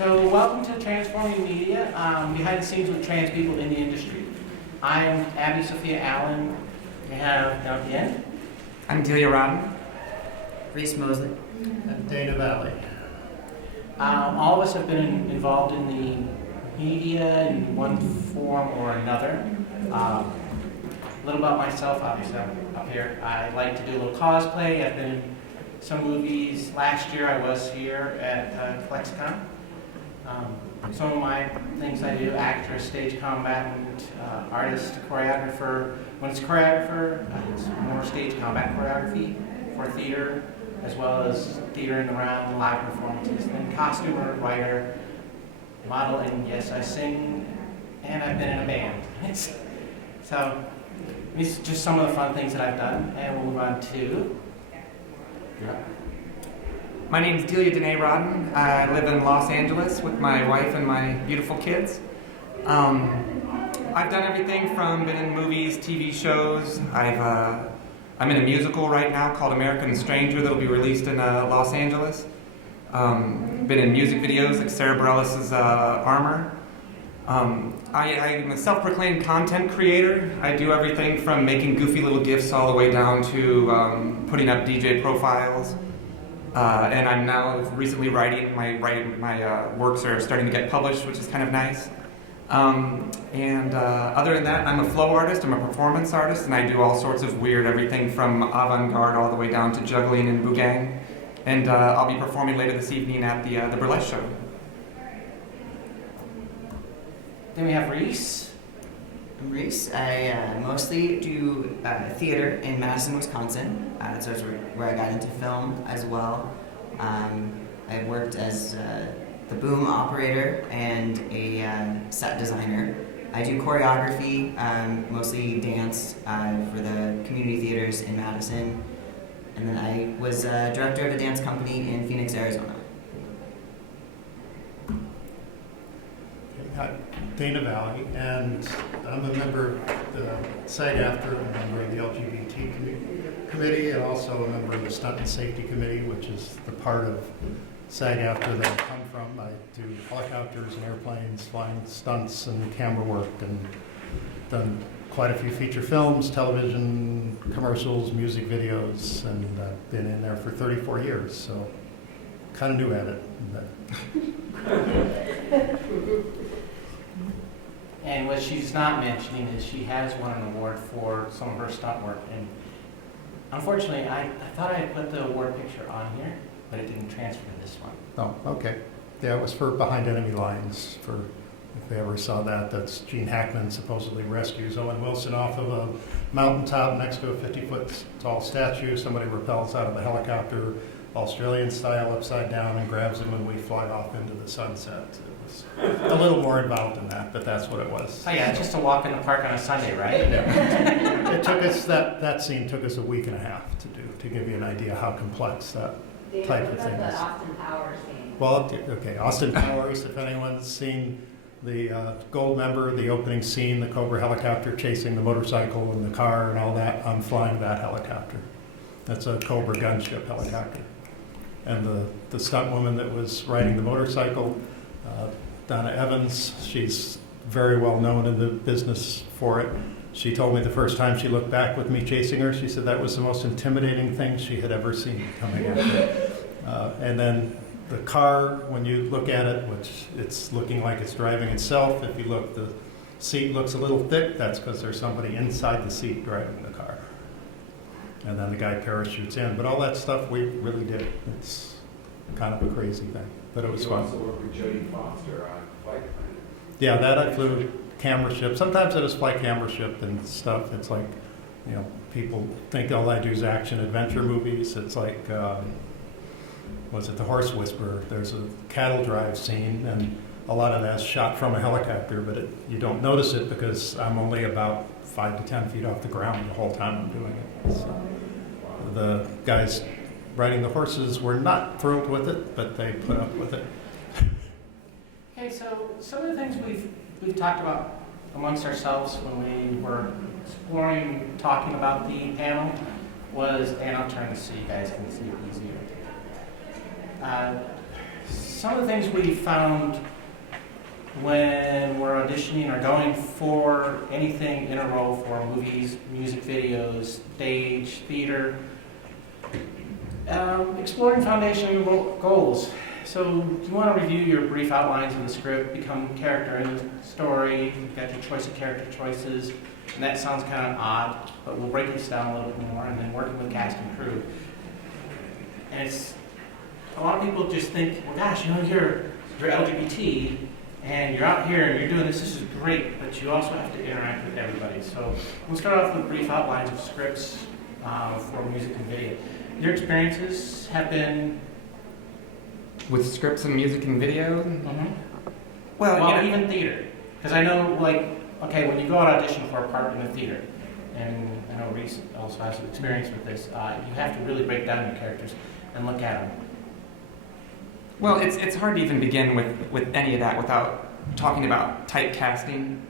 So welcome to Transforming Media, behind the scenes with trans people in the industry. I am Abbey Sophia Allen. We have down at the end. I'm Delia Rawdon. Reese, Mosley. And Vahle. All of us have been involved in the media in one form or another. A little about myself, obviously I'm up here. I like to do a little cosplay. I've been in some movies. Last year I was here at ClexaCon. Some of my things I do: actress, stage combatant, artist, choreographer. When it's choreographer, it's more stage combat choreography for theater, as well as theater in the round, live performances. And then costumer, writer, model, and yes, I sing, and I've been in a band. So these are just some of the fun things that I've done, and we'll move on to... My name is Teal Rawdon. I live in Los Angeles with my wife and my beautiful kids. I've done everything from been in movies, TV shows. I'm in a musical right now called American Stranger that'll be released in Los Angeles. Been in music videos like Sarah Bareilles' Armor. I'm a self-proclaimed content creator. I do everything from making goofy little GIFs all the way down to putting up DJ profiles. And I'm now recently writing. My works are starting to get published, which is kind of nice. Other than that, I'm a flow artist, I'm a performance artist, and I do all sorts of weird everything from avant-garde all the way down to juggling and boogang. And I'll be performing later this evening at the Burlesque show. Then we have Reese. I'm Reese. I mostly do theater in Madison, Wisconsin. That's where I got into film as well. I worked as the boom operator and a set designer. I do choreography, mostly dance for the community theaters in Madison. And then I was director of a dance company in Phoenix, Arizona. Hi, Dana Vahle, and I'm a member of the SAG-AFTRA, a member of the LGBT committee, and also a member of the Stunt and Safety Committee, which is the part of SAG-AFTRA that I come from. I do helicopters and airplanes, flying stunts and camera work, and done quite a few feature films, television, commercials, music videos, and I've been in there for 34 years, so kind of new at it. And what she's not mentioning is she has won an award for some of her stunt work. And unfortunately, I thought I had put the award picture on here, but it didn't transfer to this one. Oh, okay. Yeah, it was for Behind Enemy Lines, for if they ever saw that. That's Gene Hackman supposedly rescues Owen Wilson off of a mountaintop next to a 50-foot tall statue. Somebody rappels out of a helicopter, Australian style, upside down, and grabs him, and we fly off into the sunset. A little more involved than that, but that's what it was. Oh yeah, it's just a walk in the park on a Sunday, right? Yeah. It took us, that scene took us a week and a half to do, to give you an idea how complex that type of thing is. The Austin Powers scene. Well, okay, Austin Powers, if anyone's seen the Gold Member, the opening scene, the Cobra helicopter chasing the motorcycle and the car and all that, I'm flying that helicopter. That's a Cobra gunship helicopter. And the stunt woman that was riding the motorcycle, Donna Evans, she's very well known in the business for it. She told me the first time she looked back with me chasing her, she said that was the most intimidating thing she had ever seen coming at her. And then the car, when you look at it, which it's looking like it's driving itself, if you look, the seat looks a little thick, that's because there's somebody inside the seat driving the car. And then the guy parachutes in. But all that stuff we really did. It's kind of a crazy thing, but it was fun. You also worked with Jodie Foster on Flight Plan. Yeah, that I flew camera ship. Sometimes I just fly camera ship and stuff. It's like, you know, people think all I do is action adventure movies. It's like, was it The Horse Whisperer? There's a cattle drive scene, and a lot of that's shot from a helicopter, but you don't notice it because I'm only about 5 to 10 feet off the ground the whole time I'm doing it. So the guys riding the horses were not thrilled with it, but they put up with it. Okay, so some of the things we've talked about amongst ourselves when we were exploring, talking about the panel was, and I'll turn this so you guys can see it easier. Some of the things we found when we're auditioning or going for anything in a role for movies, music videos, stage, theater, exploring foundation goals. So you want to review your brief outlines of the script, become character in the story, you've got your choice of character choices, and that sounds kind of odd, but we'll break this down a little bit more, and then working with cast and crew. And it's, a lot of people just think, well gosh, you know, you're LGBT, and you're out here and you're doing this is great, but you also have to interact with everybody. So we'll start off with brief outlines of scripts for music and video. Your experiences have been? With scripts and music and video? Well, you know, even theater. Because I know, like, okay, when you go out audition for a part in the theater, and I know Reese also has experience with this, you have to really break down your characters and look at them. Well, it's hard to even begin with any of that without talking about typecasting,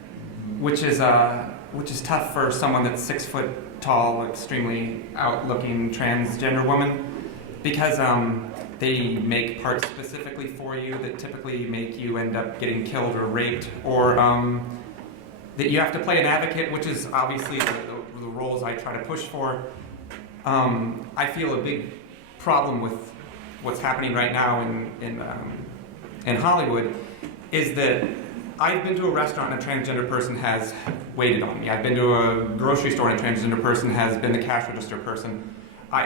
which is tough for someone that's 6 foot tall, extremely out-looking transgender woman, because they make parts specifically for you that typically make you end up getting killed or raped, or that you have to play an advocate, which is obviously the roles I try to push for. I feel a big problem with what's happening right now in Hollywood is that I've been to a restaurant and a transgender person has waited on me. I've been to a grocery store and a transgender person has been the cash register person.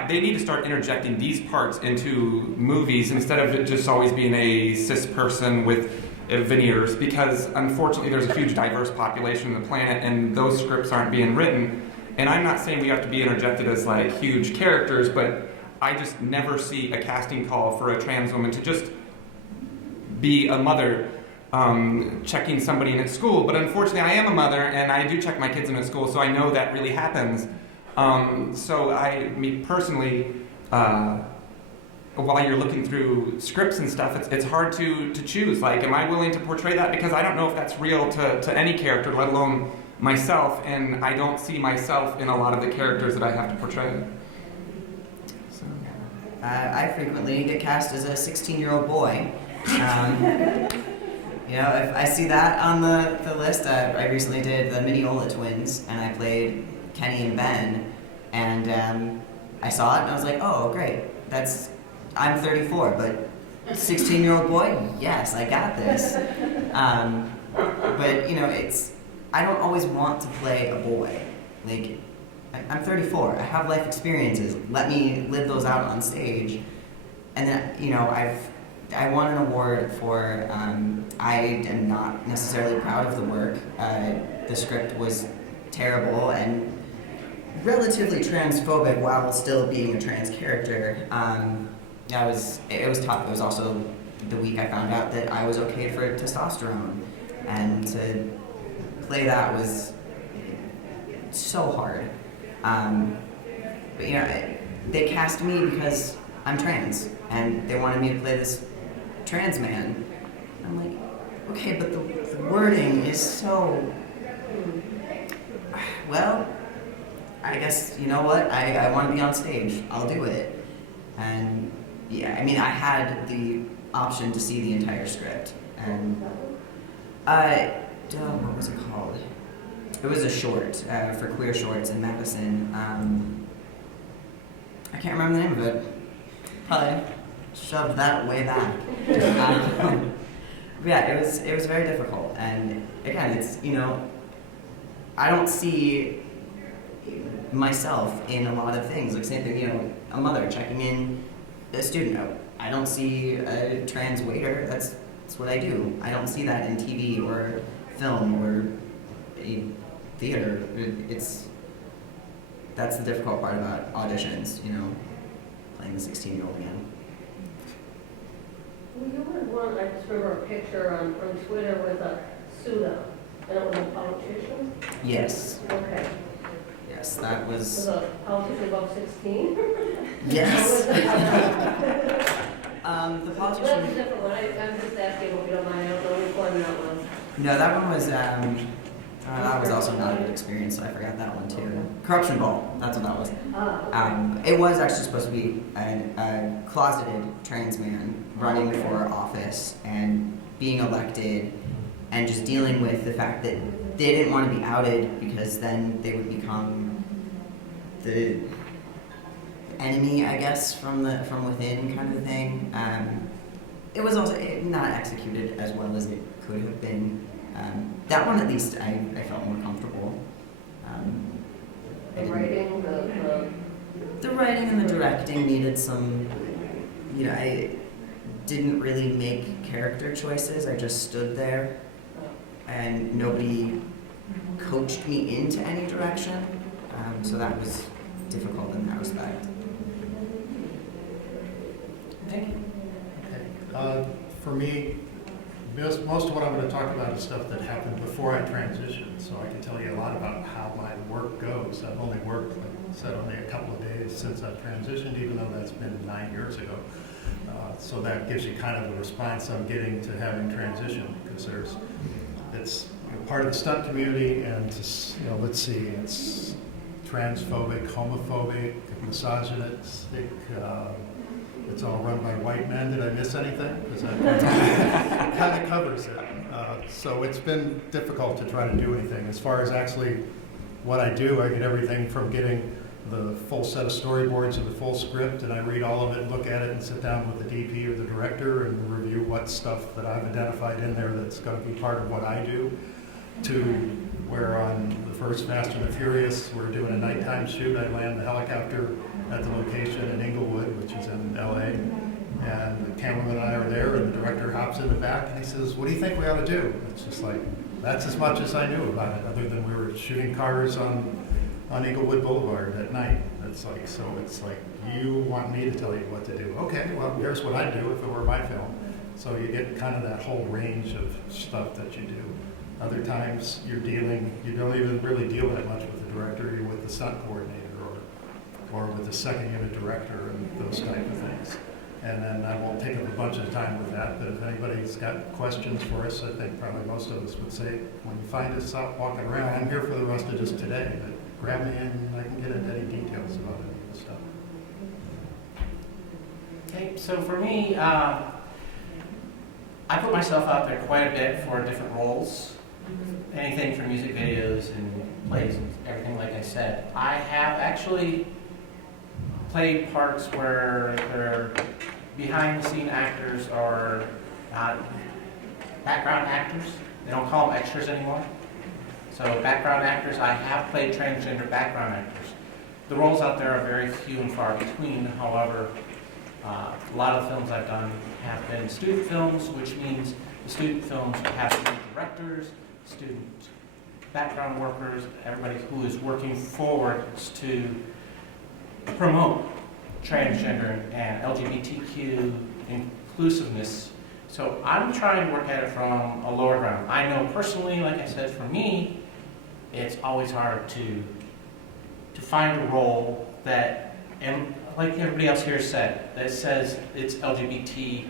They need to start interjecting these parts into movies instead of it just always being a cis person with veneers, because unfortunately there's a huge diverse population on the planet and those scripts aren't being written. And I'm not saying we have to be interjected as like huge characters, but I just never see a casting call for a trans woman to just be a mother checking somebody in at school. But unfortunately, I am a mother, and I do check my kids in at school, so I know that really happens. So me personally, while you're looking through scripts and stuff, it's hard to choose. Like, am I willing to portray that? Because I don't know if that's real to any character, let alone myself, and I don't see myself in a lot of the characters that I have to portray. I frequently get cast as a 16-year-old boy. You know, if I see that on the list, I recently did the Mineola twins, and I played Kenny and Ben, and I saw it, and I was like, oh, great, I'm 34, but 16-year-old boy? Yes, I got this. But, you know, I don't always want to play a boy. Like, I'm 34. I have life experiences. Let me live those out on stage. And then, you know, I won an award for. I am not necessarily proud of the work. The script was terrible and relatively transphobic while still being a trans character. It was tough. It was also the week I found out that I was okay for testosterone, and to play that was so hard. But you know, they cast me because I'm trans, and they wanted me to play this trans man. I'm like, okay, but the wording is so. Well, I guess, you know what? I want to be on stage. I'll do it. And yeah, I mean, I had the option to see the entire script, and what was it called? It was a short for queer shorts in Madison. I can't remember the name of it. Probably shoved that way back. Yeah, it was very difficult. And again, it's, you know, I don't see myself in a lot of things. Like, same thing, you know, a mother checking in a student note. I don't see a trans waiter. That's what I do. I don't see that in TV or film or theater. That's the difficult part about auditions, you know, playing the 16-year-old again. Well, you were one, I just remember a picture on Twitter with a suit on, and it was a politician? Yes. Okay. Yes, that was... Was a politician above 16? Yes. The That's a politician... different one. I'm just asking if you don't mind. I don't know which one that was. No, that one was That was also not a good experience, so I forgot that one too. Corruption Ball, that's what that was. It was actually supposed to be a closeted trans man running for office and being elected and just dealing with the fact that they didn't want to be outed because then they would become the enemy, I guess, from within kind of thing. It was also not executed as well as it could have been. That one, at least, I felt more comfortable. The writing, The writing and the directing needed some, I didn't really make character choices. I just stood there, and nobody coached me into any direction. So that was difficult in that respect. Thank you. For me, most of what I'm going to talk about is stuff that happened before I transitioned, so I can tell you a lot about how my work goes. I've only worked, like I said, only a couple of days since I've transitioned, even though that's been 9 years ago. So that gives you kind of the response I'm getting to having transitioned, because it's part of the stunt community, and let's see, it's transphobic, homophobic, misogynistic. It's all run by white men. Did I miss anything? Because that kind of covers it. So it's been difficult to try to do anything. As far as actually what I do, I get everything from getting the full set of storyboards and the full script, and I read all of it, look at it, and sit down with the DP or the director and review what stuff that I've identified in there that's going to be part of what I do, to where on the first Fast and the Furious, we're doing a nighttime shoot. I land the helicopter at the location in Inglewood, which is in LA, and the cameraman and I are there, and the director hops in the back and he says, "What do you think we ought to do?" It's just like, that's as much as I knew about it, other than we were shooting cars on Inglewood Boulevard at night. It's like, you want me to tell you what to do. Okay, well, here's what I'd do if it were my film. So you get kind of that whole range of stuff that you do. Other times you don't even really deal that much with the director, you're with the stunt coordinator or with the second unit director and those type of things. And then I won't take up a bunch of time with that, but if anybody's got questions for us, I think probably most of us would say, when you find us out walking around, I'm here for the rest of just today, but grab me and I can get into any details about any of the stuff. Okay, so for me, I put myself out there quite a bit for different roles. Anything from music videos and plays and everything, like I said. I have actually played parts where they're behind-the-scene actors or background actors. They don't call them extras anymore. So background actors, I have played transgender background actors. The roles out there are very few and far between. However, a lot of the films I've done have been student films, which means the student films have student directors, student background workers, everybody who is working forward to promote transgender and LGBTQ inclusiveness. So I'm trying to work at it from a lower ground. I know personally, like I said, for me, it's always hard to find a role that, and like everybody else here said, that says it's LGBT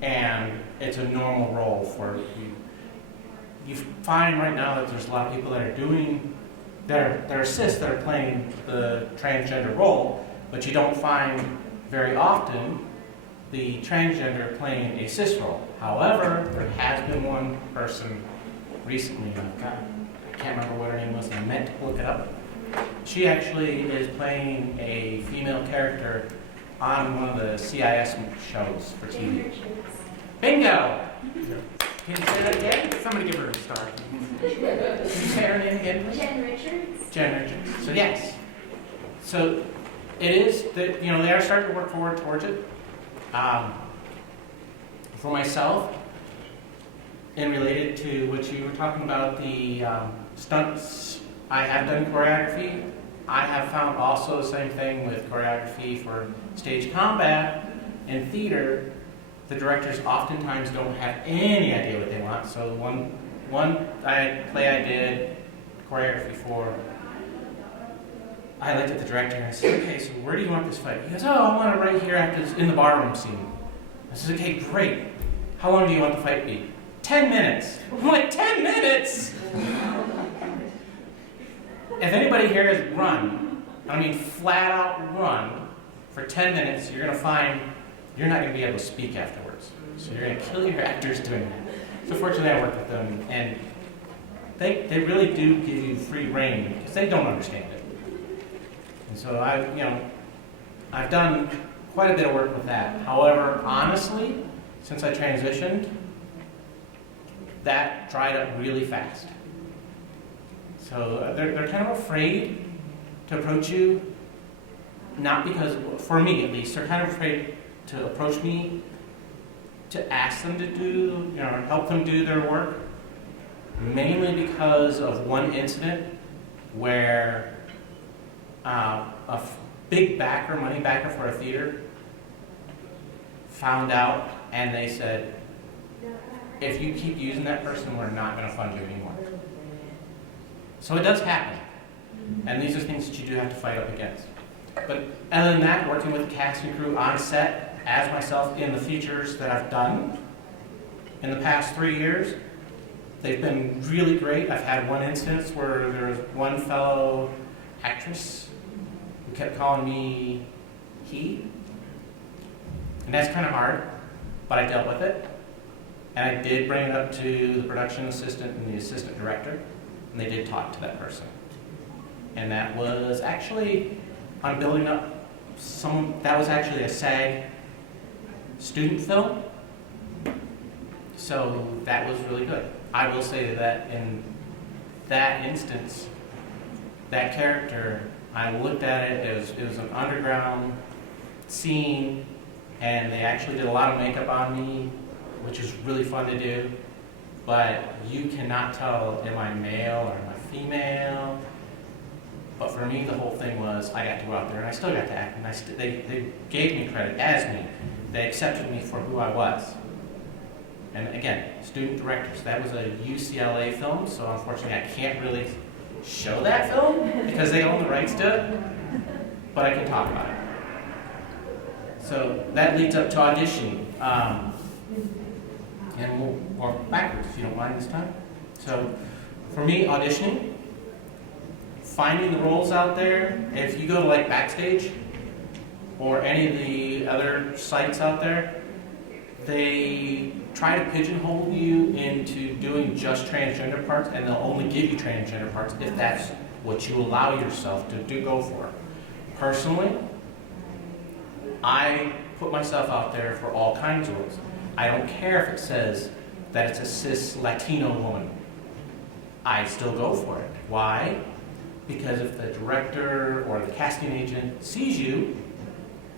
and it's a normal role for you. You find right now that there's a lot of people that are doing, that are cis, that are playing the transgender role, but you don't find very often the transgender playing a cis role. However, there has been one person recently, I can't remember what her name was, and I meant to look it up. She actually is playing a female character on one of the CIS shows for TV. Bingo! Can you say that again? Somebody give her a star. Can you say her name again, please? Jen Richards. Jen Richards. So yes. So it is that, they are starting to work forward towards it. For myself, and related to what you were talking about, the stunts, I have done choreography. I have found also the same thing with choreography for stage combat and theater. The directors oftentimes don't have any idea what they want. So one play I did choreography for, I looked at the director and I said, "Okay, so where do you want this fight?" He goes, "Oh, I want it right here after this, in the barroom scene." I said, "Okay, great. How long do you want the fight to be?" 10 minutes. I'm like, 10 minutes? If anybody here has run, I mean flat out run, for 10 minutes, you're gonna find you're not gonna be able to speak afterwards. So you're gonna kill your actors doing that. So fortunately I worked with them, and they really do give you free reign because they don't understand it. And so I've done quite a bit of work with that. However, honestly, since I transitioned, that dried up really fast. So they're kind of afraid to approach you, not because, for me at least, they're kind of afraid to approach me to ask them to do, help them do their work, mainly because of one incident where a big backer, money backer for a theater, found out and they said, if you keep using that person, we're not going to fund you anymore. So it does happen. And these are things that you do have to fight up against. But other than that, working with the cast and crew on set, as myself in the features that I've done in the past 3 years, they've been really great. I've had one instance where there was one fellow actress who kept calling me he. And that's kind of hard, but I dealt with it. And I did bring it up to the production assistant and the assistant director, and they did talk to that person. And that was actually, on building up that was actually a SAG student film. So that was really good. I will say that in that instance, that character, I looked at it, it was an underground scene, and they actually did a lot of makeup on me, which is really fun to do. But you cannot tell, am I male or am I female? But for me, the whole thing was I got to go out there, and I still got to act, and they gave me credit as me. They accepted me for who I was. And again, student directors, that was a UCLA film, so unfortunately I can't really show that film because they own the rights to it, but I can talk about it. So that leads up to auditioning. And we'll work backwards if you don't mind this time. So for me, auditioning, finding the roles out there. If you go to like Backstage or any of the other sites out there, they try to pigeonhole you into doing just transgender parts, and they'll only give you transgender parts if that's what you allow yourself to go for. Personally, I put myself out there for all kinds of roles. I don't care if it says that it's a cis Latino woman. I still go for it. Why? Because if the director or the casting agent sees you,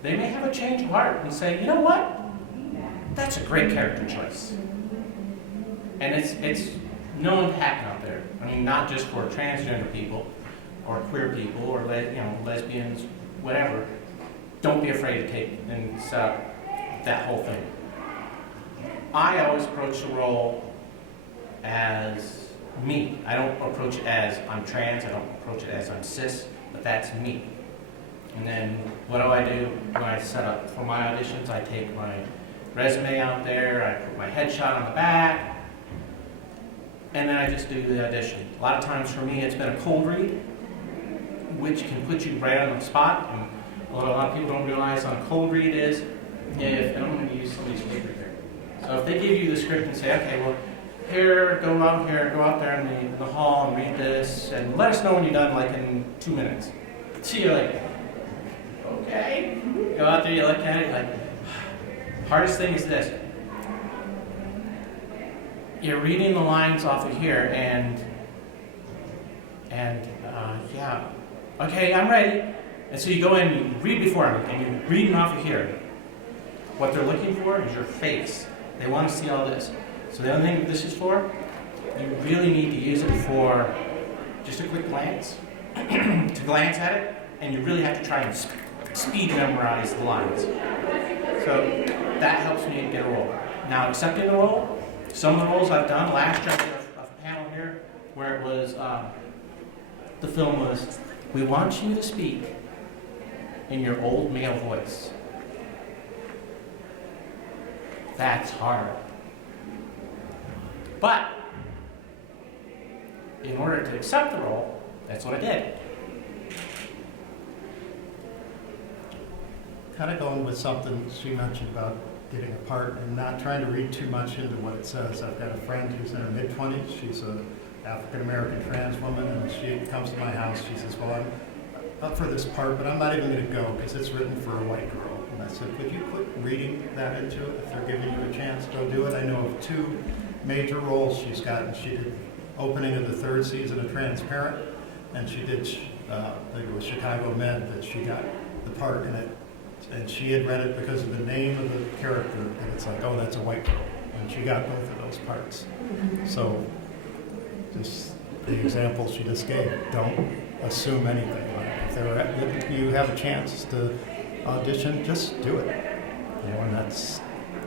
they may have a change of heart and say, you know what? That's a great character choice. And it's known to happen out there. I mean, not just for transgender people or queer people or lesbians, whatever. Don't be afraid to take and set up that whole thing. I always approach the role as me. I don't approach it as I'm trans, I don't approach it as I'm cis, but that's me. And then what do? When I set up for my auditions, I take my resume out there, I put my headshot on the back, and then I just do the audition. A lot of times for me, it's been a cold read, which can put you right on the spot. And what a lot of people don't realize on a cold read is, and I'm going to use somebody's paper here. So if they give you the script and say, okay, well, go out there in the hall and read this, and let us know when you're done, like in 2 minutes. So you're like, okay. Go out there, you look at it, like, hardest thing is this. You're reading the lines off of here, and yeah, okay, I'm ready. And so you go in and you read before them, and you're reading off of here. What they're looking for is your face. They want to see all this. So the other thing this is for, you really need to use it for just a quick glance, to glance at it, and you really have to try and speed memorize the lines. So that helps me get a role. Now, accepting the role, some of the roles I've done, last year I did a panel here where it was, the film was, we want you to speak in your old male voice. That's hard. But in order to accept the role, that's what I did. Kind of going with something she mentioned about getting a part and not trying to read too much into what it says. I've got a friend who's in her mid-20s. She's an African-American trans woman, and she comes to my house. She says, well, I'm up for this part, but I'm not even going to go because it's written for a white girl. And I said, could you quit reading that into it? If they're giving you a chance, go do it. I know of 2 major roles she's gotten. She did opening of the 3rd season of Transparent, and she did, I think it was Chicago Med that she got the part in it. And she had read it because of the name of the character, and it's like, oh, that's a white girl. And she got both of those parts. So, just the example she just gave, don't assume anything. If you have a chance to audition, just do it. And that's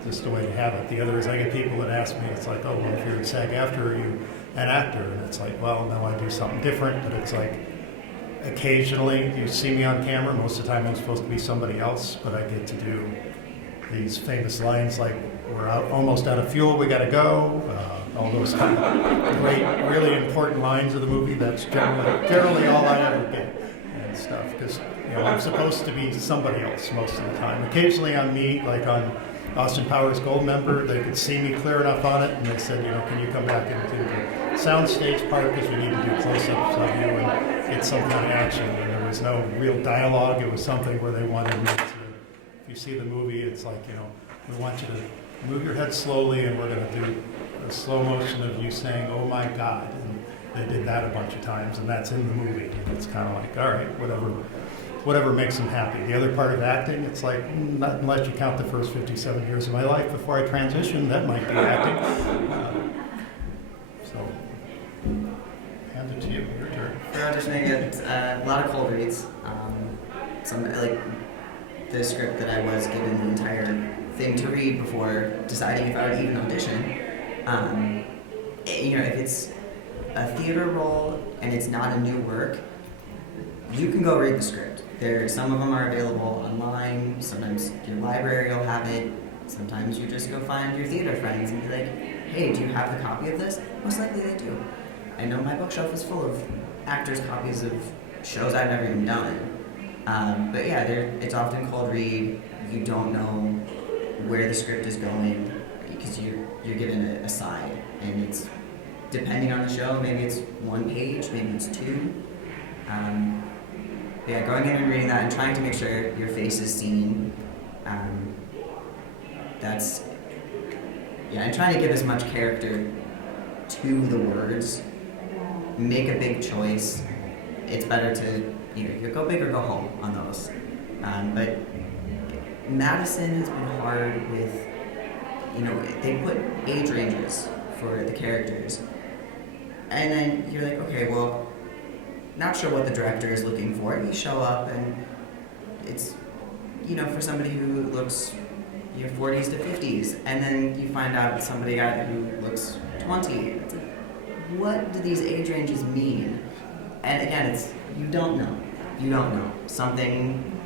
just the way to have it. The other is I get people that ask me, it's like, oh, well, if you're a SAG-AFTRA, are you an actor? And it's like, well, no, I do something different, but it's like, occasionally you see me on camera. Most of the time I'm supposed to be somebody else, but I get to do these famous lines like, we're almost out of fuel, we gotta go. All those kind of great, really important lines of the movie. That's generally all I ever get and stuff, because I'm supposed to be somebody else most of the time. Occasionally I'm me, like on Austin Powers Gold Member, they could see me clear enough on it, and they said, can you come back into the soundstage part because we need to do close-ups of you and get some kind of action. And there was no real dialogue. It was something where they wanted me to, if you see the movie, it's like, we want you to move your head slowly, and we're going to do a slow motion of you saying, oh my God. And they did that a bunch of times, and that's in the movie. And it's kind of like, all right, whatever makes them happy. The other part of acting, it's like, not unless you count the first 57 years of my life before I transitioned, that might be acting. So, hand it to you, your turn. For auditioning, it's a lot of cold reads. Some like the script that I was given the entire thing to read before deciding if I would even audition. If it's a theater role and it's not a new work, you can go read the script. Some of them are available online. Sometimes your library will have it. Sometimes you just go find your theater friends and be like, hey, do you have the copy of this? Most likely they do. I know my bookshelf is full of actors' copies of shows I've never even done. But yeah, it's often cold read. You don't know where the script is going because you're given a side, and it's depending on the show. Maybe it's 1 page, maybe it's 2. Yeah, going in and reading that and trying to make sure your face is seen. And trying to give as much character to the words. Make a big choice. It's better to you go big or go home on those. But Madison has been hard with, they put age ranges for the characters. And then you're like, okay, well, not sure what the director is looking for. You show up and it's, for somebody who looks 40s to 50s, and then you find out it's somebody who looks 20. It's like, what do these age ranges mean? And again, you don't know. You don't know. Something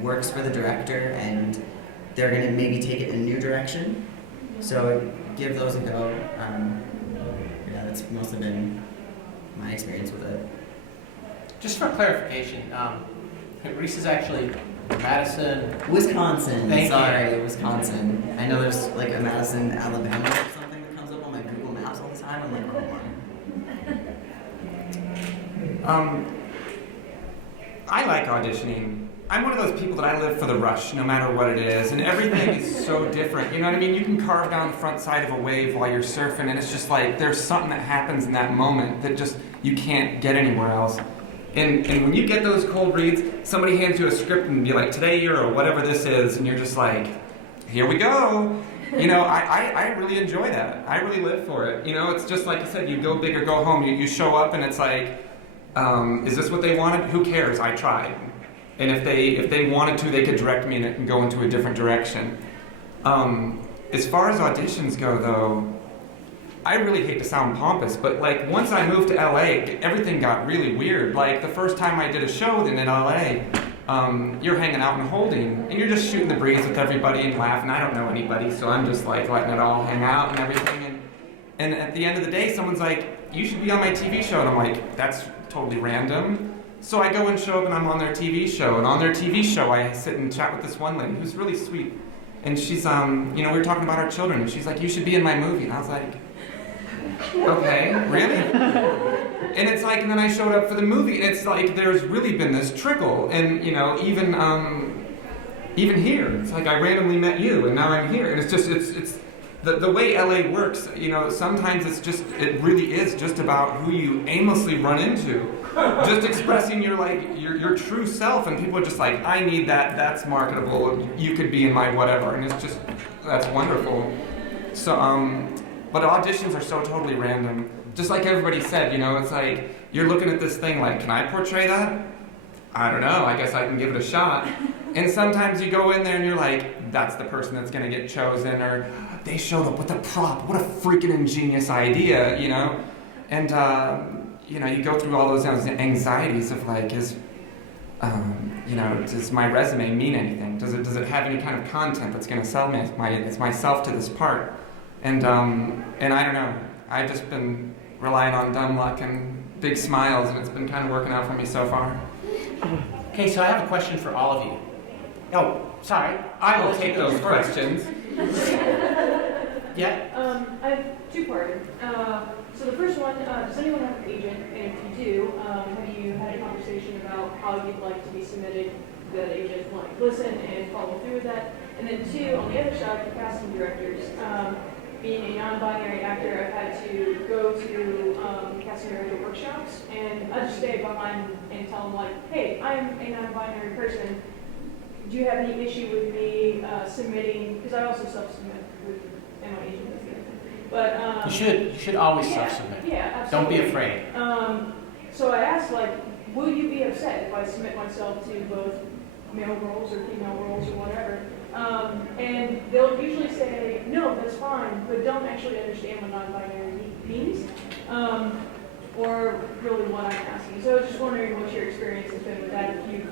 works for the director, and they're going to maybe take it in a new direction. So give those a go. That's mostly been my experience with it. Just for clarification, Reese is actually Madison, Wisconsin. Thank you. Wisconsin. I know there's like a Madison, Alabama or something that comes up on my Google Maps all the time. I'm like, oh my. I like auditioning. I'm one of those people that I live for the rush, no matter what it is, and everything is so different. You know what I mean? You can carve down the front side of a wave while you're surfing, and it's just like there's something that happens in that moment that just you can't get anywhere else. And when you get those cold reads, somebody hands you a script and be like, today you're or whatever this is, and you're just like, here we go. I really enjoy that. I really live for it. It's just like you said, you go big or go home. You show up and it's like, is this what they wanted? Who cares? I tried. And if they wanted to, they could direct me and go into a different direction. As far as auditions go, though, I really hate to sound pompous, but like once I moved to LA, everything got really weird. Like the first time I did a show then in LA, you're hanging out and holding, and you're just shooting the breeze with everybody and laughing. I don't know anybody, so I'm just like letting it all hang out and everything. And at the end of the day, someone's like, you should be on my TV show. And I'm like, that's totally random. So I go and show up and I'm on their TV show. And on their TV show, I sit and chat with this one lady who's really sweet. And she's, we were talking about our children. And she's like, you should be in my movie. And I was like, okay, really? And it's like, and then I showed up for the movie. And it's like, there's really been this trickle. And, even here, it's like I randomly met you and now I'm here. And it's just, it's the way LA works, sometimes it really is just about who you aimlessly run into. Just expressing your true self, and people are just like, I need that, that's marketable, you could be in my whatever, and it's just, that's wonderful. So, but auditions are so totally random. Just like everybody said, it's like, you're looking at this thing like, can I portray that? I don't know, I guess I can give it a shot. And sometimes you go in there and you're like, that's the person that's gonna get chosen, or they showed up with a prop, what a freaking ingenious idea, And, you go through all those anxieties of like, does my resume mean anything? Does it have any kind of content that's gonna sell me myself to this part? And I don't know, I've just been relying on dumb luck and big smiles, and it's been kind of working out for me so far. Okay, so I have a question for all of you. Oh, sorry. I will take those questions. Yeah? I have two-parter. So the first one, does anyone have an agent? And if you do, have you had a conversation about how you'd like to be submitted? That agent will listen and follow through with that. And then two, on the other side, for casting directors, being a non-binary actor, I've had to go to casting director workshops, and I just stay behind and tell them like, hey, I'm a non-binary person. Do you have any issue with me submitting? Because I also self-submit with my agent. But you should always self-submit. Yeah, absolutely. Don't be afraid. So I asked, will you be upset if I submit myself to both male roles or female roles or whatever? And they'll usually say, no, that's fine, but don't actually understand what non-binary means, or really what I'm asking. So I was just wondering what your experience has been with that, if you've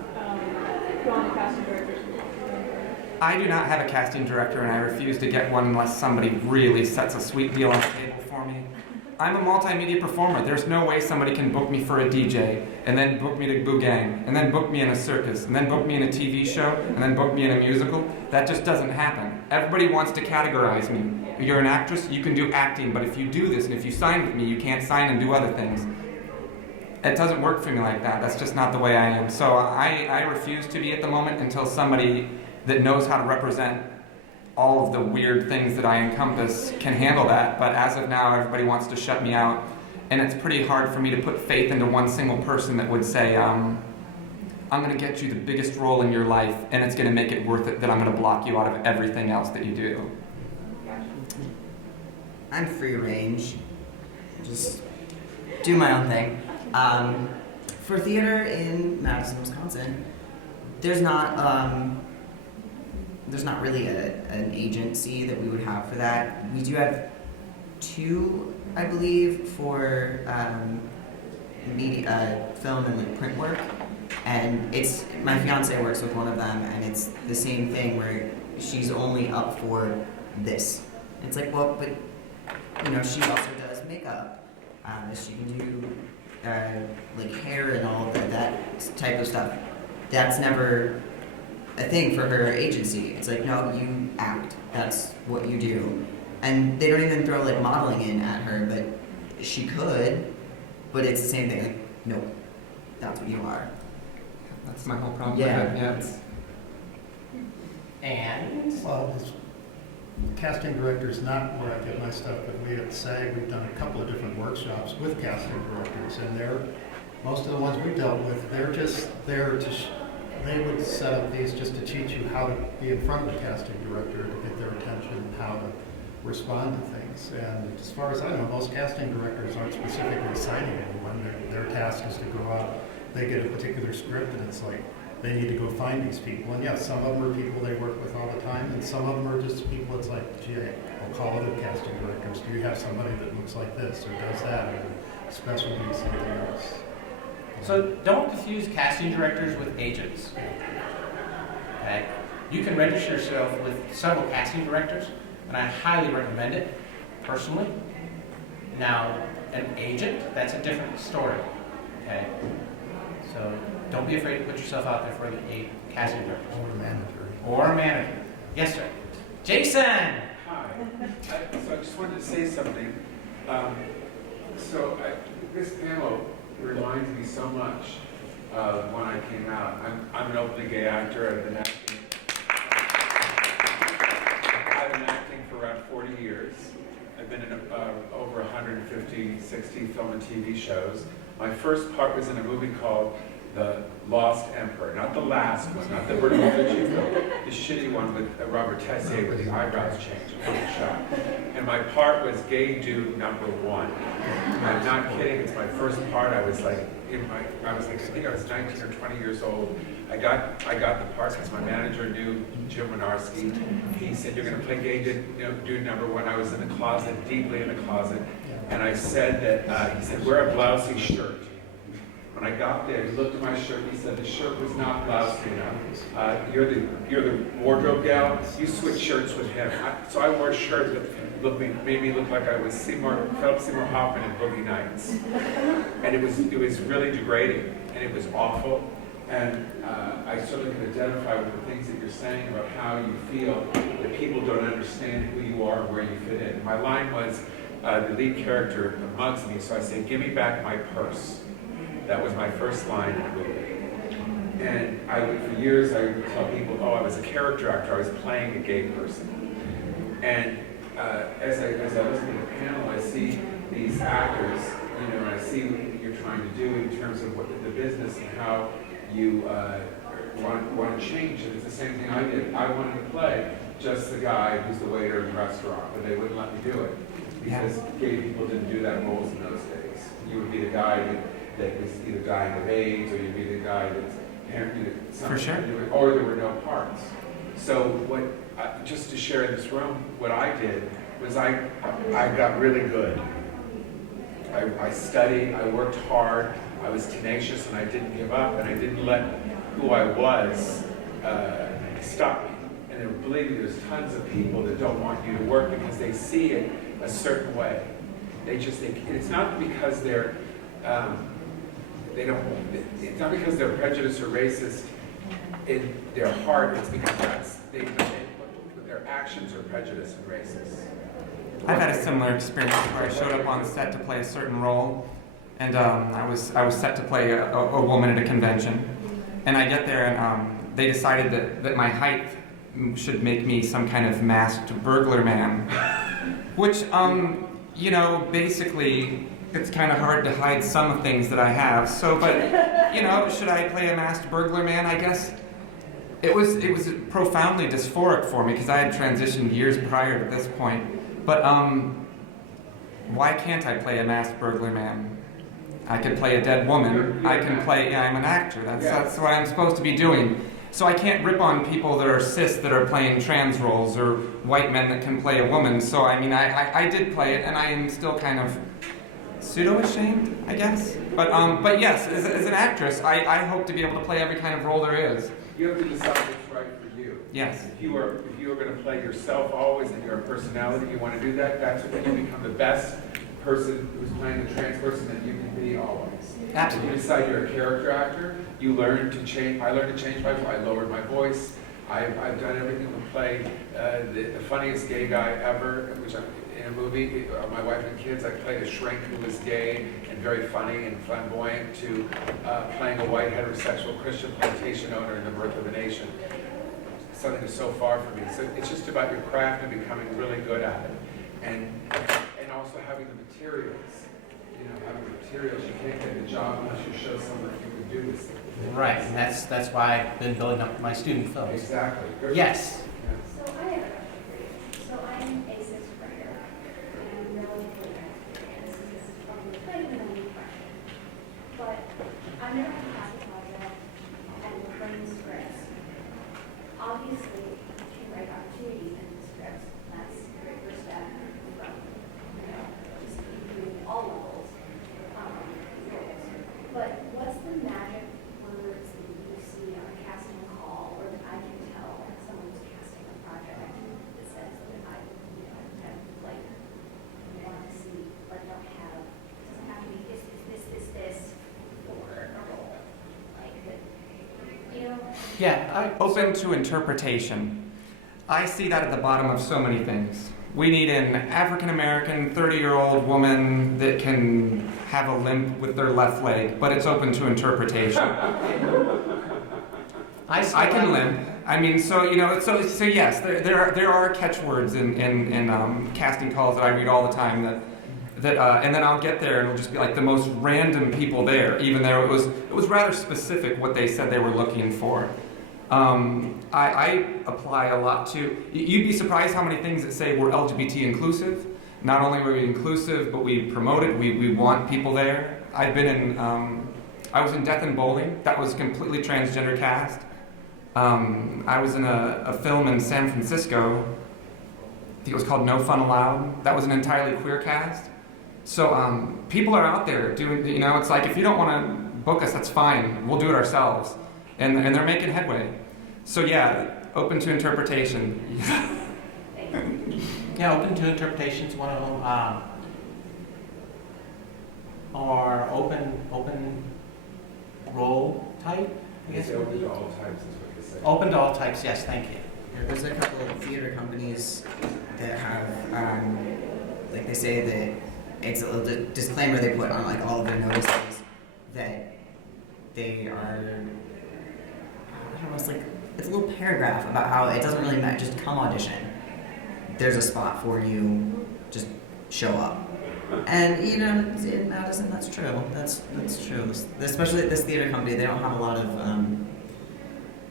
gone to casting directors before. I do not have a casting director, and I refuse to get one unless somebody really sets a sweet deal on the table for me. I'm a multimedia performer. There's no way somebody can book me for a DJ, and then book me to Boogang, and then book me in a circus, and then book me in a TV show, and then book me in a musical. That just doesn't happen. Everybody wants to categorize me. You're an actress, you can do acting, but if you do this, and if you sign with me, you can't sign and do other things. It doesn't work for me like that. That's just not the way I am. So I refuse to be at the moment until somebody that knows how to represent all of the weird things that I encompass can handle that. But as of now, everybody wants to shut me out. And it's pretty hard for me to put faith into one single person that would say, I'm going to get you the biggest role in your life, and it's going to make it worth it that I'm going to block you out of everything else that you do. I'm free range. Just do my own thing. For theater in Madison, Wisconsin, there's not really an agency that we would have for that. We do have two, I believe, for media, film and print work. And it's, my fiance works with one of them, and it's the same thing where she's only up for this. It's like, well, but she also does makeup. She can do hair and all of that type of stuff. That's never a thing for her agency. It's like, no, you act. That's what you do. And they don't even throw modeling in at her, but she could. But it's the same thing. Like, no, that's what you are. That's my whole problem. Yeah. And Well, as casting directors, not where I get my stuff, but we at SAG, we've done a couple of different workshops with casting directors, and most of the ones we dealt with, they're just there to, they would set up these just to teach you how to be in front of the casting director, to get their attention, and how to respond to things. And as far as I know, most casting directors aren't specifically signing anyone. Their task is to go out, they get a particular script, and it's like, they need to go find these people. And yeah, some of them are people they work with all the time, and some of them are just people, it's like, gee, I'll call other casting directors. Do you have somebody that looks like this, or does that, or specialty, something else? so don't confuse casting directors with agents. Okay? You can register yourself with several casting directors, and I highly recommend it, personally. Now, an agent, that's a different story, okay? So don't be afraid to put yourself out there for a casting director. Or manager. Or a manager. Yes, sir. Jason! Hi. So I just wanted to say something. This panel reminds me so much of when I came out. I'm an openly gay actor. I've been acting for around 40 years. I've been in over 150, 60 film and TV shows. My first part was in a movie called The Lost Emperor, not the last one, not the Bernard Ritchie film, the shitty one with Robert Tessier where the eyebrows changed in one shot. And my part was gay dude number 1. I'm not kidding, it's my first part. I think I was 19 or 20 years old. I got the part because my manager knew Jim Wynorski. He said, "You're going to play gay dude number 1." I was in the closet, deeply in the closet, and I said that, he said, "Wear a blousy shirt." When I got there, he looked at my shirt, he said, "The shirt was not blousy enough. You're the wardrobe gal, you switch shirts with him." So I wore a shirt that made me look like I was Philip Seymour Hoffman in Boogie Nights. And it was really degrading, and it was awful. And I sort of can identify with the things that you're saying about how you feel that people don't understand who you are and where you fit in. My line was, the lead character mugs me, so I say, "Give me back my purse." That was my first line in the movie. And for years, I would tell people, "Oh, I was a character actor. I was playing a gay person." And as I listen to the panel, I see these actors, and I see what you're trying to do in terms of what the business and how you want to change. And it's the same thing I did. I wanted to play just the guy who's the waiter in the restaurant, but they wouldn't let me do it because gay people didn't do that roles in those days. You would be the guy that was either dying of AIDS, or you'd be the guy that's For sure. or there were no parts. So just to share in this room, what I did was I got really good. I studied, I worked hard, I was tenacious, and I didn't give up, and I didn't let who I was stop me. And believe me, there's tons of people that don't want you to work because they see it a certain way. It's not because it's not because they're prejudiced or racist in their heart, it's because their actions are prejudiced and racist. I've had a similar experience where I showed up on set to play a certain role, and I was set to play a woman at a convention, and I get there and they decided that my height should make me some kind of masked burglar man, which basically it's kind of hard to hide some things that I have. So, but should I play a masked burglar man? I guess it was profoundly dysphoric for me because I had transitioned years prior to this point. But why can't I play a masked burglar man? I could play a dead woman. I can play. I'm an actor. That's what I'm supposed to be doing. So I can't rip on people that are cis that are playing trans roles or white men that can play a woman. So I mean, I did play it, and I am still kind of pseudo-ashamed, I guess. But yes, as an actress, I hope to be able to play every kind of role there is. You have to decide what's right for you. Yes. If you are going to play yourself always and your personality, you want to do that, that's when you become the best person who's playing a trans person that you can be always. Absolutely. If you decide you're a character actor, you learn to change. I learned to change my voice. I lowered my voice. I've done everything to play the funniest gay guy ever, which in a movie, My Wife and Kids, I played a shrink who was gay and very funny and flamboyant, to playing a white heterosexual Christian plantation owner in The Birth of a Nation. Something that's so far from me. So it's just about your craft and becoming really good at it, and also having the materials. Having the materials, you can't get the job unless you show someone that you can do this thing. Right, and that's why I've been building up my student films. Exactly. Yes. So I have a question for you. So I'm a sixth grader, and I'm relatively trans. This is probably kind of an only question. But I've never had a class project and writing scripts. Obviously, to write opportunities in the scripts, that's a great first step from, just doing all levels. But what's the magic words that you see on a casting call, or that I can tell that someone's Yeah, Open to interpretation. I see that at the bottom of so many things. We need an African-American 30-year-old woman that can have a limp with their left leg, but it's open to interpretation. I can limp. I mean, so yes, there are catchwords in casting calls that I read all the time that and then I'll get there and it'll just be like the most random people there, even though it was rather specific what they said they were looking for. I apply a lot to. You'd be surprised how many things that say we're LGBT inclusive. Not only were we inclusive, but we promote it. We want people there. I've been in. I was in Death and Bowling. That was completely transgender cast. I was in a film in San Francisco. I think it was called No Fun Allowed. That was an entirely queer cast. So people are out there doing. It's like if you don't want to book us, that's fine. We'll do it ourselves. And they're making headway. So yeah, open to interpretation. Yeah, open to interpretation is one of them. Or open role type, I guess. It's open to all types is what you say. Open to all types, yes, thank you. There's a couple of theater companies that have, like they say that it's a little disclaimer they put on like all of their notices that they are. It's like it's a little paragraph about how it doesn't really matter. Just come audition. There's a spot for you. Just show up. And Madison, that's true. That's true. Especially at this theater company, they don't have a lot of.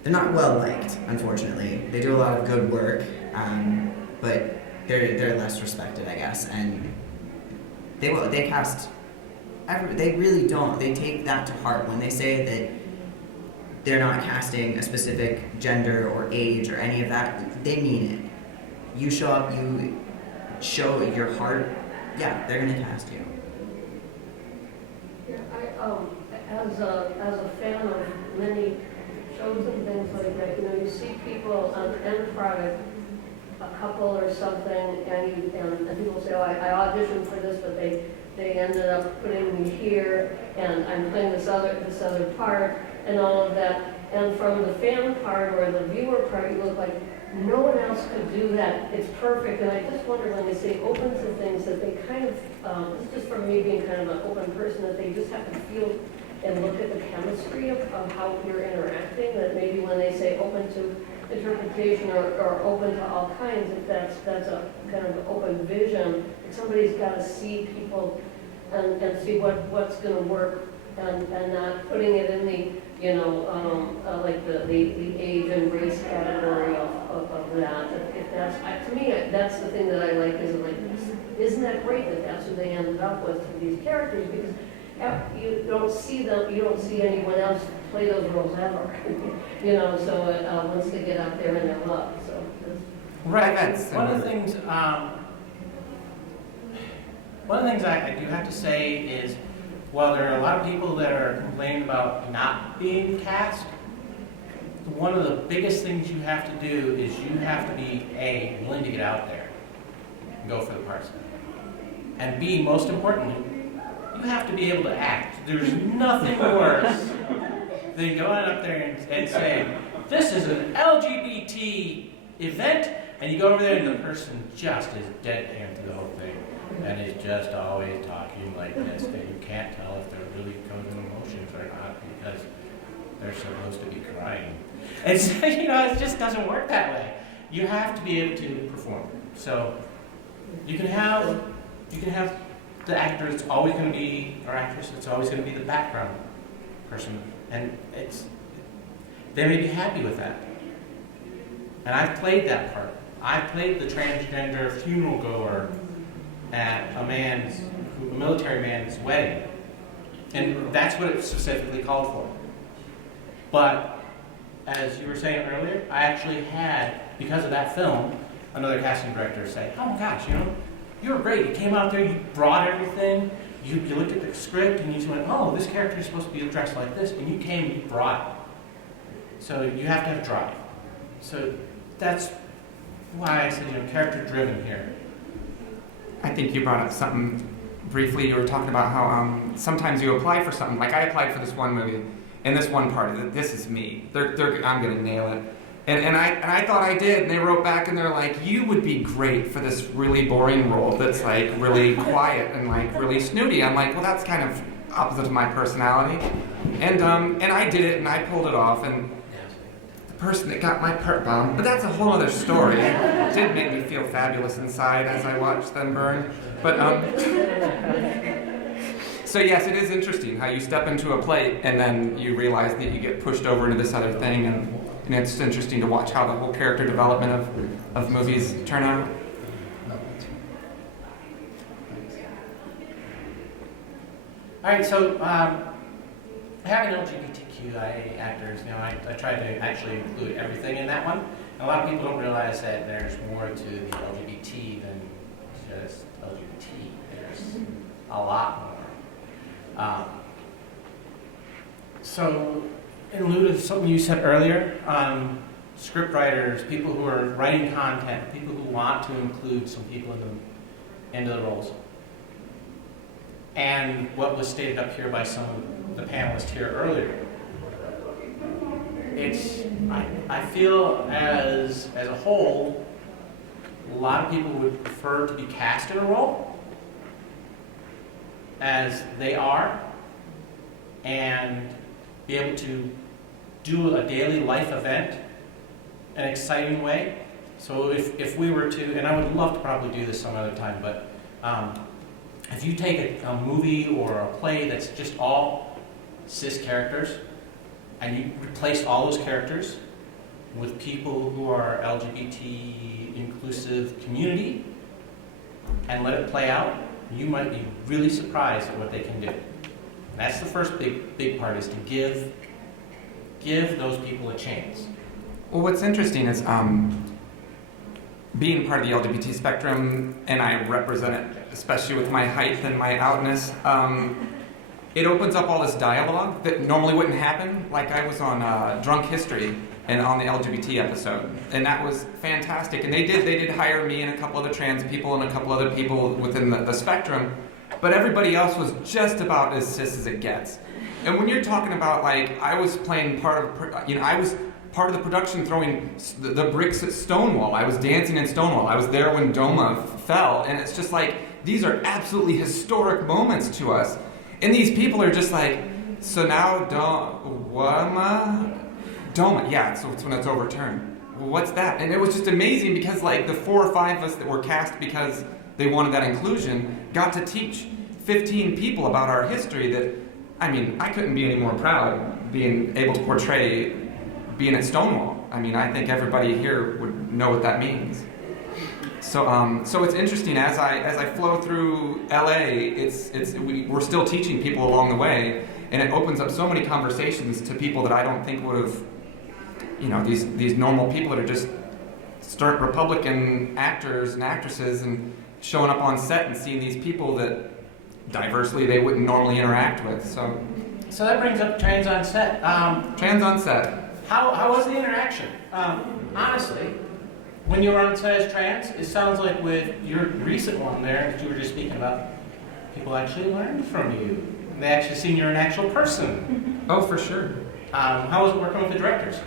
They're not well liked, unfortunately. They do a lot of good work, but they're less respected, I guess. And they cast. They really don't. They take that to heart when they say that. They're not casting a specific gender or age or any of that. They mean it. You show up, you show your heart, yeah, they're gonna cast you. Yeah, as a fan of many shows and things like that, you see people on the end product, a couple or something, and people say, oh, I auditioned for this, but they ended up putting me here, and I'm playing this other part. And all of that, and from the fan part or the viewer part, you look like no one else could do that. It's perfect, and I just wonder when they say open to things that they kind of, it's just from me being kind of an open person, that they just have to feel and look at the chemistry of how you're interacting, that maybe when they say open to interpretation or open to all kinds, if that's a kind of open vision, somebody's got to see people and see what's going to work and not putting it in the like the age and race category of that. If that's to me, that's the thing that I like. Is like, isn't that great that that's who they ended up with for these characters? Because you don't see them, you don't see anyone else play those roles ever. So once they get out there and they're loved. So right. One of the things I do have to say is, well, there are a lot of people that are complaining about not being cast. One of the biggest things you have to do is you have to be A, willing to get out there and go for the parts. And B, most importantly, you have to be able to act. There's nothing worse than going up there and saying, this is an LGBT event, and you go over there and the person just is deadpan through the whole thing. And is just always talking like this, that you can't tell if they're really going through emotions or not because they're supposed to be crying. And so, it just doesn't work that way. You have to be able to perform. So you can have the actor that's always going to be, or actress that's always going to be the background person, and they may be happy with that. And I've played that part. I played the transgender funeral goer at a military man's wedding. And that's what it specifically called for. But, as you were saying earlier, I actually had, because of that film, another casting director say, oh my gosh, you were great. You came out there, you brought everything, you looked at the script and you just went, oh, this character is supposed to be dressed like this, and you came and you brought it. So you have to have drive. So that's why I said, character driven here. I think you brought up something briefly. You were talking about how sometimes you apply for something. Like I applied for this one movie, in this one part, this is me. I'm gonna nail it. And I thought I did, and they wrote back and they're like, you would be great for this really boring role that's like really quiet and like really snooty. I'm like, well, that's kind of opposite of my personality. And I did it and I pulled it off, and the person that got my part bomb, but that's a whole other story. It did make me feel fabulous inside as I watched them burn. But so yes, it is interesting how you step into a plate and then you realize that you get pushed over into this other thing, and it's interesting to watch how the whole character development of movies turn out. All right, so having LGBTQIA actors, I tried to actually include everything in that one. A lot of people don't realize that there's more to the LGBT than just LGBT. There's a lot more. So, in lieu of something you said earlier, script writers, people who are writing content, people who want to include some people into the roles. And what was stated up here by some of the panelists here earlier. I feel as a whole, a lot of people would prefer to be cast in a role as they are and be able to do a daily life event in an exciting way. So if we were to, and I would love to probably do this some other time, but if you take a movie or a play that's just all cis characters, and you replace all those characters with people who are LGBT inclusive community, and let it play out, you might be really surprised at what they can do. That's the first big part, is to give those people a chance. Well, what's interesting is being part of the LGBT spectrum, and I represent it, especially with my height and my outness, it opens up all this dialogue that normally wouldn't happen. Like I was on Drunk History and on the LGBT episode, and that was fantastic. And they did hire me and a couple other trans people and a couple other people within the spectrum, but everybody else was just about as cis as it gets. And when you're talking about, like, I was playing part of, I was part of the production throwing the bricks at Stonewall. I was dancing in Stonewall. I was there when Doma fell, and it's just like, these are absolutely historic moments to us. And these people are just like, so now Doma, yeah, so it's when it's overturned. Well, what's that? And it was just amazing because like the 4 or 5 of us that were cast because they wanted that inclusion got to teach 15 people about our history that, I mean, I couldn't be any more proud being able to portray being at Stonewall. I mean, I think everybody here would know what that means. So it's interesting as I flow through LA. We're still teaching people along the way, and it opens up so many conversations to people that I don't think would have, these normal people that are just start Republican actors and actresses and showing up on set and seeing these people that diversely they wouldn't normally interact with. So that brings up trans on set. Trans on set. How was the interaction? Honestly, when you were on set as trans, it sounds like with your recent one there that you were just speaking about, people actually learned from you. They actually seen you're an actual person. Oh, for sure. How was it working with the directors?